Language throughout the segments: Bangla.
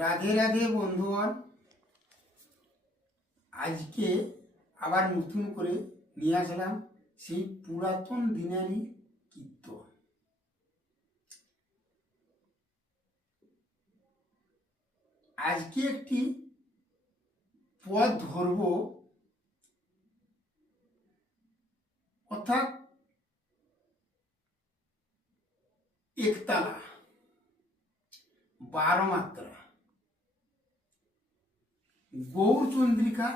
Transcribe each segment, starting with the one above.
রাধে রাধে বন্ধুগণ, আজকে আবার নতুন করে নিয়ে আসলাম সেই পুরাতন দিনেরই কীর্তন। আজকে একটি পদ ধরব, অর্থাৎ একতালা 12 মাত্রা গৌরচন্দ্রিকা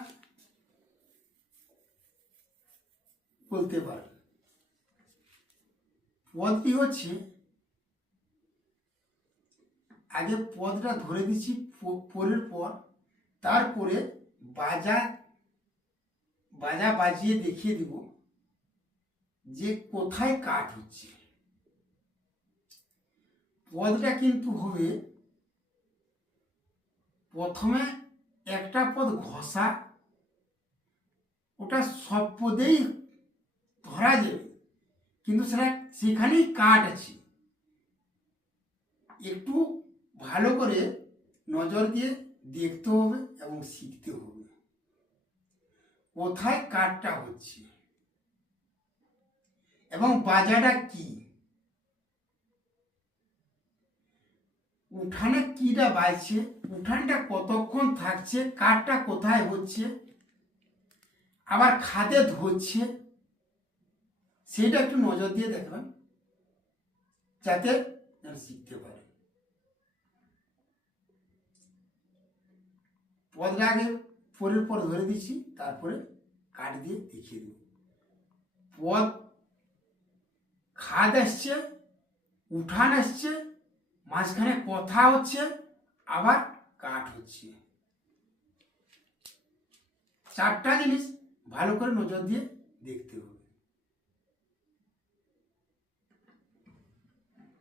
বলতে পারেন। পদটি হচ্ছে, আগে পদটা ধরে দিচ্ছি পরের পর, তারপরে বাজা বাজিয়ে দেখিয়ে দিব যে কোথায় কাট হচ্ছে। পদটা কিন্তু হবে, প্রথমে একটা পদ ঘষা, ওটা সব পদেই ধরা যাবে, কিন্তু সেখানেই কাট আছে। একটু ভালো করে নজর দিয়ে দেখতে হবে এবং শিখতে হবে কোথায় কাটটা হচ্ছে এবং বাজাটা কি, উঠানে কিটা বাজছে, উঠানটা কতক্ষণ থাকছে, কাঠটা কোথায় হচ্ছে, আবার খাদে ধরছে, সেটা একটু নজর দিয়ে দেখবেন যাতে শিখতে পারে। পদটা আগে পরের পর ধরে দিচ্ছি, তারপরে কাঠ দিয়ে দেখিয়ে দেব। পদ খাদ আসছে, উঠান আসছে, মাঝখানে কথা হচ্ছে, আবার কাঠ হচ্ছে। চারটা জিনিস ভালো করে নজর দিয়ে দেখতে হবে।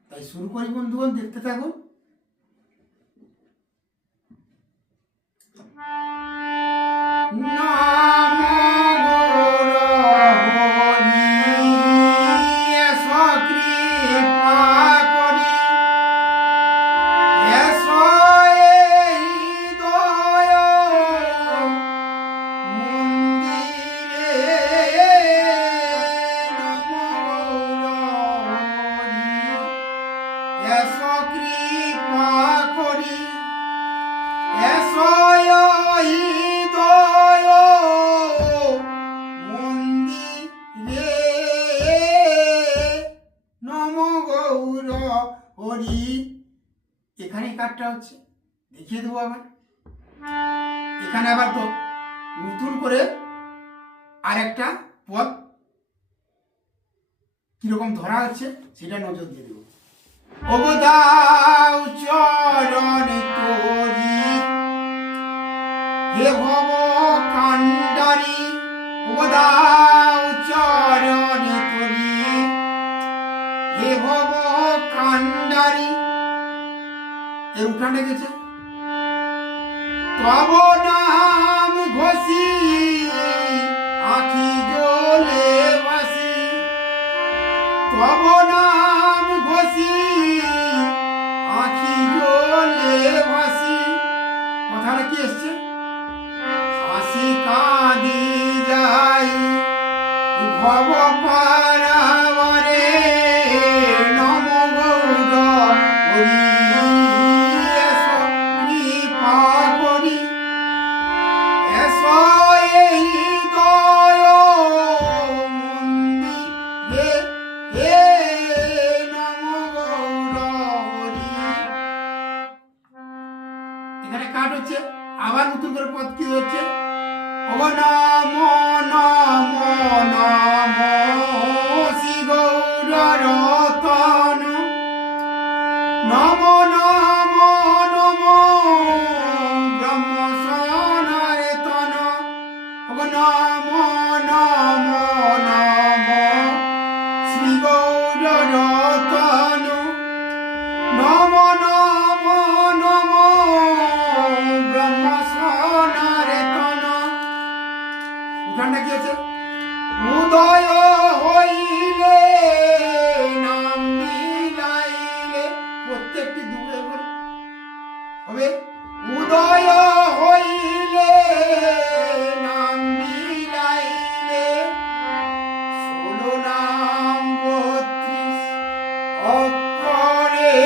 তাই শুরু করি বন্ধুগণ, দেখতে থাকুন। এখানে কাঠটা হচ্ছে, দেখিয়ে দেবো আবার। এখানে আবার তো নতুন করে আর একটা পদ কিরকম ধরা হচ্ছে সেটা নজর দিয়ে দেবো। অবদাও চরণ তোরি হে ভব কান্ডারি, অবদাও চরণ তোরি হে ভব কান্ডারি। এর উঠানে গেছে, তব নাম ঘষি আখি জলে বাসি, তব নাম ঘষি আখি জলে ভাসি। কথাটা কি এসছে? হাসি কাঁদি যাই ভব পারাবারে, নম গৌর হরি কৃপা করি, এসো এই দয় মন্দিরে হে নম গৌর হরি। এখানে কাট হচ্ছে, আবার নতুন করে পদ কি হচ্ছে, ও নম নম নম শ্রী গৌর রতন, নম নম নম ব্রহ্ম সনাতন, ও নম নম নম শ্রী গৌর রতন, নম নম নম ব্রহ্ম সনাতন। উঠানটা কি আছে, উদয় হইলে নাম বিলাইলে, প্রত্যেকটি দুয়ে হবে হৃদয় হইলে নাম বিলাইলে 16 নাম 32 অক্ষরে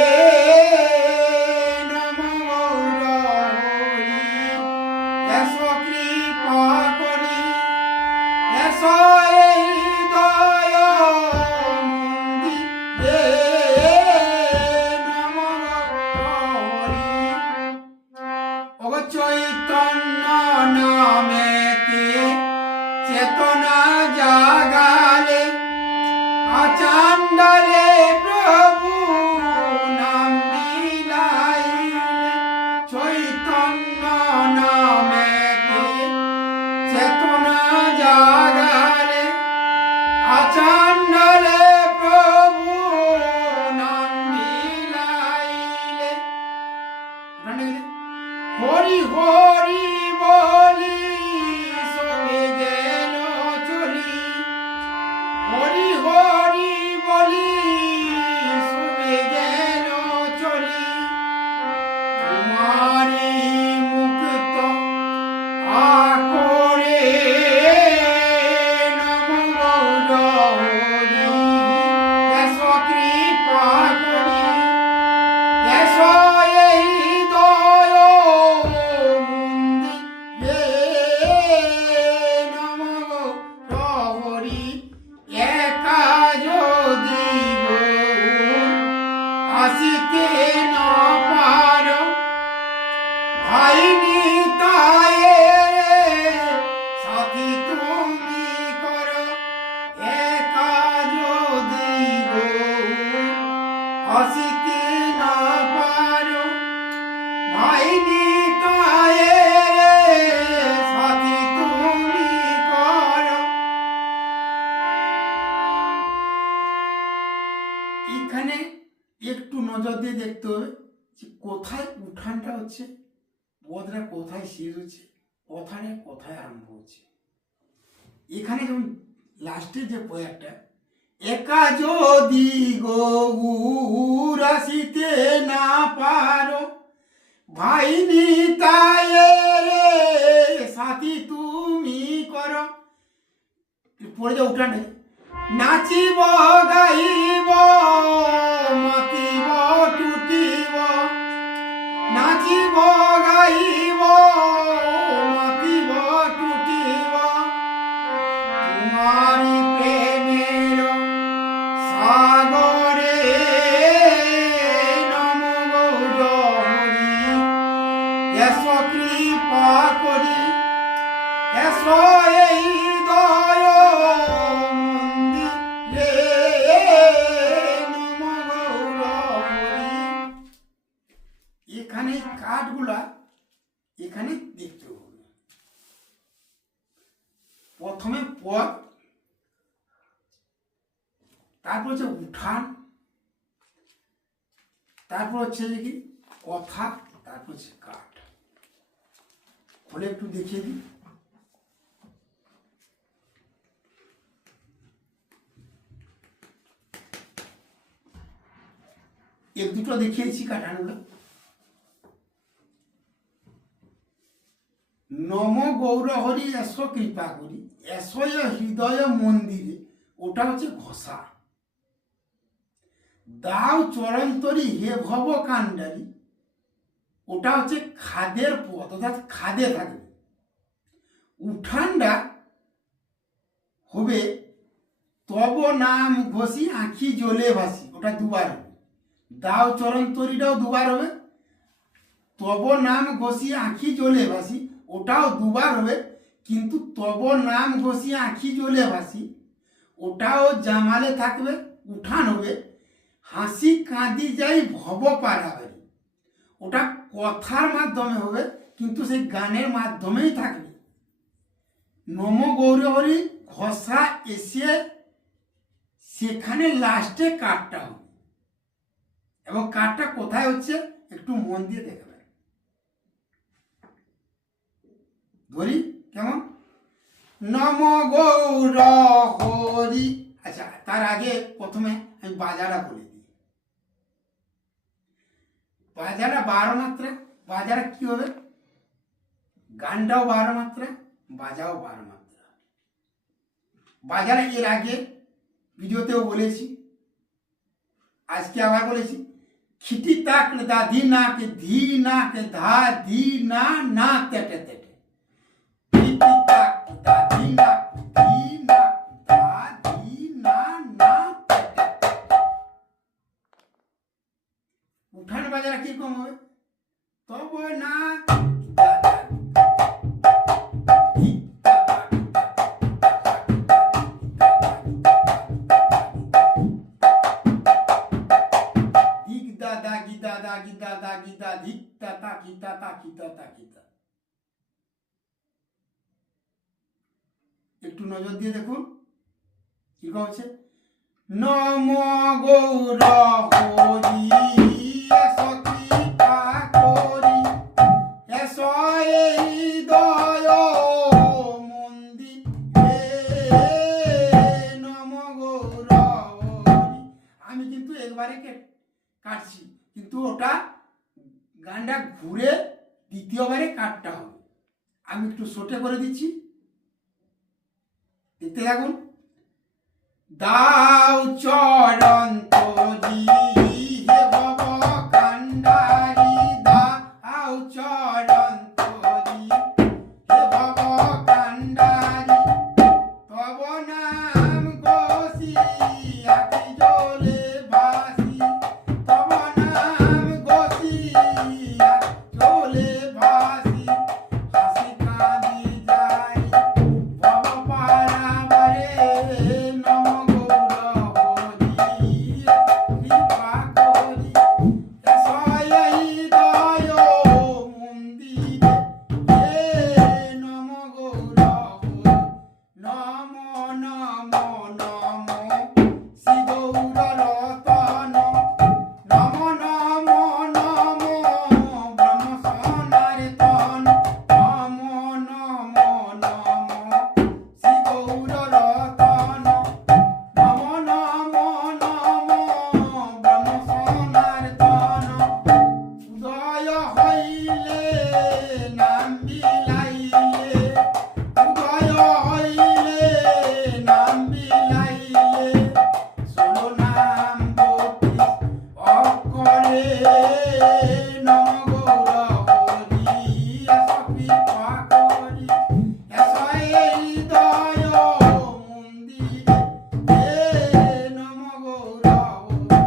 নম গৌর হরি। এসো কৃপা করি এসো এই হৃদয় মন্দিরে নম গৌর হরি। ও চৈতন্য নামেতে চেতনা জাগালে আচাণ্ডালে প্রভু নাম বিলাইলে। চৈতন্য নামেতে চেতনা জাগালে আচাণ্ডালে প্রভু নাম বিলাইলে। হরি হরি বলি সবে গেল চলি। হরি হরি বলি সবে গেল চলি। তোমারি মুক্ত আকরে নম গৌর হরি। এসো কৃপা করি এসো এই হৃদয় মন্দিরে নম গৌর হরি। একা যদি গৌর আসিতে না পারো ভাই নিতায়ের সাথী তুমি করো। একা যদি গৌর আসিতে না পারো ভাই নিতায়ের সাথী তুমি করো। এখানে একটু নজর দিয়ে দেখতে হবে যে কোথায় উঠানটা হচ্ছে, পদটা কোথায় শেষ হচ্ছে, কথাটা কোথায় আরম্ভ হচ্ছে। এখানে যেমন লাস্টের যে পয়েন্টটা, একা যদি গৌর আসিতে না পারো ভাই নিতায়ের সাথী তুমি করো। পরে যে উঠানে নাচিব গাইব মাতিব টুটিব। নাচিব গাইব মাতিব টুটিব। তোমারি প্রেমের সাগরে নম গৌর হরি। এসো কৃপা করি এসো এই হৃদয় মন্দিরে নম গৌর হরি। এখানে কাঠগুলা এখানে দেখতে হবে। প্রথমে পদ, তারপর হচ্ছে উঠান, তারপর হচ্ছে কি কথা, তারপর হচ্ছে কাঠ। বলে একটু দেখিয়ে দিই। এক দুটো দেখিয়েছি কাঠানগুলো। নম গৌর হরি এসো কৃপা করি এসো হৃদয় মন্দিরে, ওটা হচ্ছে ঘষা। দাও চরন্তরি হে ভব কাণ্ডারি, ওটা হচ্ছে খাদের পথ, অর্থাৎ খাদে থাকবে। উঠানটা হবে তব নাম ঘষি আঁখি জ্বলে ভাসি, ওটা দুবার হবে। দাও চরন্তরিটাও দুবার হবে। তব নাম ঘষি আঁখি জ্বলে ভাসি, ওটাও দুবার হবে। কিন্তু তব নাম ঘষি আঁখি জ্বলে ভাসি ওটাও জামালে থাকবে, উঠান হবে। হাসি কাঁদি যাই ভব পারাবারি, ওটা কথার মাধ্যমে হবে কিন্তু সেই গানের মাধ্যমেই থাকবে। নম গৌর হরি ঘষা এসে সেখানে লাস্টে কাঠটা হবে। এবং কাঠটা কোথায় হচ্ছে একটু মন দিয়ে দেখবেন। ধরি কেমন, নম গৌর হরি। আচ্ছা, তার আগে প্রথমে আমি বাজারা বলে দিই। বাজারা 12 মাত্রা। বাজারা কি হবে, গানটাও 12 মাত্রা, বাজাও 12 মাত্রা। বাজারে এর আগে ভিডিওতেও বলেছি, আজকে আবার বলেছি, খিটি তাক দা ধি না কে ধি না কে ধা ধি না না তেটে তেটে, খিটি তাক দা ধি না ধি না ধা ধি না না তেটে তেটে। উঠান বাজারা কিরকম হবে? তব না একটু নজর দিয়ে দেখুন কি হচ্ছে। নম গৌর হরি এসো কৃপা করি, এসো এই হৃদয় মন্দিরে, নম গৌর হরি। আমি কিন্তু একবারে কাটছি, কিন্তু ওটা গানটা ঘুরে দ্বিতীয়বারে কাটতে হবে। আমি একটু শর্টে করে দিচ্ছি, দেখতে থাকুন। দাও চরণ তোরি হে ভব কান্ডারি, দাও চরণ তোরি হে ভব কান্ডারি, তব নাম ঘোষি আখি জলে ভাসি, তব নাম ঘোষি জলে ভাসি, হাসি কাঁদি যাই ভব পারাবারে, নম গৌর হরি কৃপা করি, এসো এই হৃদয় মন্দিরে, হে নম গৌর হরি, নম নম নম শ্রী গৌর রতন, নম নম নম ব্রহ্ম সনাতন, নম নম নম শ্রী গৌর রতন, নম নম নম ব্রহ্ম সনাতন, উদয় হইলে নাম বিলাইলে, উদয় হইলে নাম বিলাইলে, ষোলো নাম 32 অক্ষরে, নম গৌর হরি এসো কৃপা করি, এসো এই হৃদয় মন্দিরে, হে নম গৌর হরি,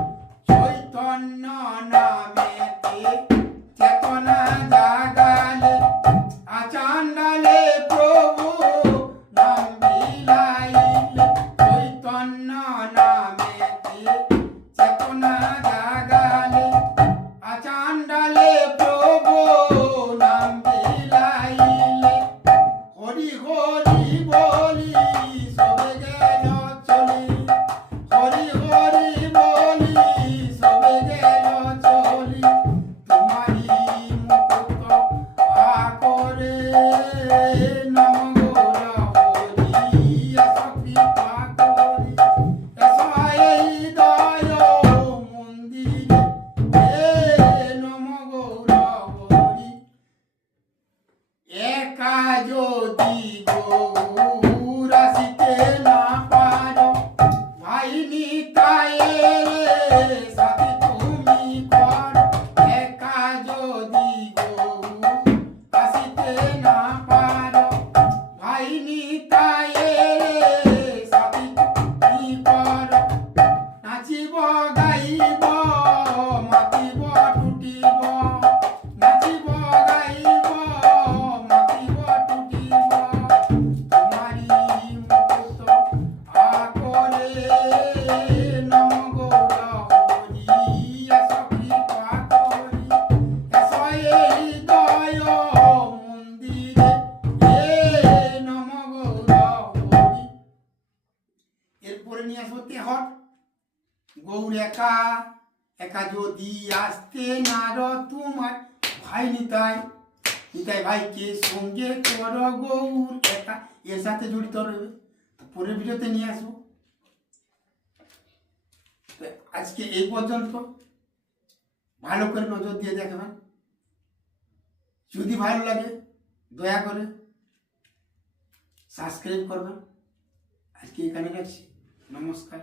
চৈতন্য নামেতে চেতনা জাগালে, আচান্ডালে প্রভু নাম বিলাইলে, চৈতন্য নামেতে চেতনা জাগালে, আচান্ডালে প্রভু নাম বিলাইলে, হরি হরি বলি সবে গেল চলি, হরি হরি বলি সবে গেল চলি, তোমারি মুকুট আকরে, নম গৌর হরি এসো কৃপা করি, এসো এই হৃদয় মন্দিরে, হে নম গৌর হরি। একা যদি গৌর আসিতে না পারো, ভাই নিতাইয়ের সাথে তুমি করো, একা যদি গৌর আসিতে না পারো, ভাই নিতাইয়ের সাথে তুমি করো, নাচিব গাইব মাতিব টুটিব, নাচিব গাইব মাতিব টুটিব, তোমারি মুকুট আকরে, নম গৌর হরি এসো কৃপা করি, এসো এই হৃদয় মন্দিরে, হে নম গৌর হরি। এরপরে নিয়ে আসবো তেহট। গৌর একা একা যদি আসতে না র তোমার, ভাই নিতাই, নিতাই ভাইকে সঙ্গে কর গৌর একা, এর সাথে জড়িত রয়েছে। তো পরের ভিডিওতে নিয়ে আসবো। তো আজকে এই পর্যন্ত, ভালো করে নজর দিয়ে দেখবেন। যদি ভালো লাগে দয়া করে সাবস্ক্রাইব করবেন। আজকে এখানে রাখছি, নমস্কার।